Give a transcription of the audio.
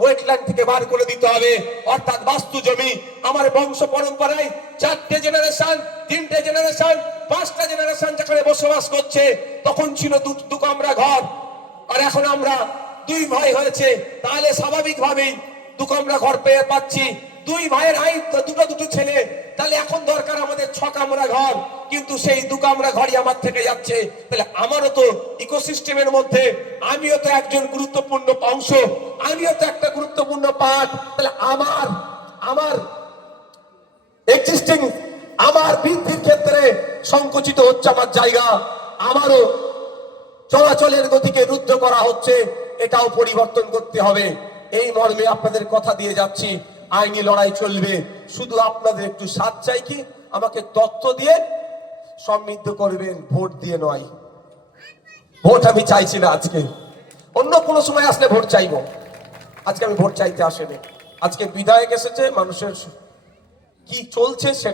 Wetland থেকে বার করে দিতে হবে। অর্থাৎ বাস্তু জমি আমার বংশ পরম্পরায় 4টে জেনারেশন, 3টে জেনারেশন, 5টা জেনারেশন যেখানে বসবাস করছে, তখন ছিল দু কামরা ঘর, আর এখন আমরা 2 ভাই হয়েছে, তাহলে স্বাভাবিকভাবেই 2 কামরা ঘর পেয়ে পাচ্ছি। 2 ভাইয়ের হাইট দুটো ছেলে, তাহলে এখন দরকার আমাদের 6 কামরা ঘর, কিন্তু সেই 2 কামরা ঘরই আমার থেকে যাচ্ছে। তাহলে আমারও তো ইকোসিস্টেমের মধ্যে আমিও তো একজন গুরুত্বপূর্ণ অংশ, আমিও তো একটা গুরুত্বপূর্ণ পার্ট। তাহলে আমার এক্সিস্টিং, আমার বৃদ্ধির ক্ষেত্রে সংকুচিত হচ্ছে আমার জায়গা, আমারও চলাচলের গতিকে রুদ্ধ করা হচ্ছে, এটাও পরিবর্তন করতে হবে। এই মর্মে আপনাদের কথা দিয়ে যাচ্ছি, আইনি লড়াই চলবে। শুধু আপনাদের একটু সাথ চাই, কি আমাকে তথ্য দিয়ে সমৃদ্ধ করবেন, ভোট দিয়ে নয়। ভোট আমি চাইছি না আজকে, অন্য কোনো সময় আসলে ভোট চাইবো। আজকে আমি ভোট চাইতে আসেনি, আজকে বিধায়ক এসেছে, মানুষের কি চলছে সে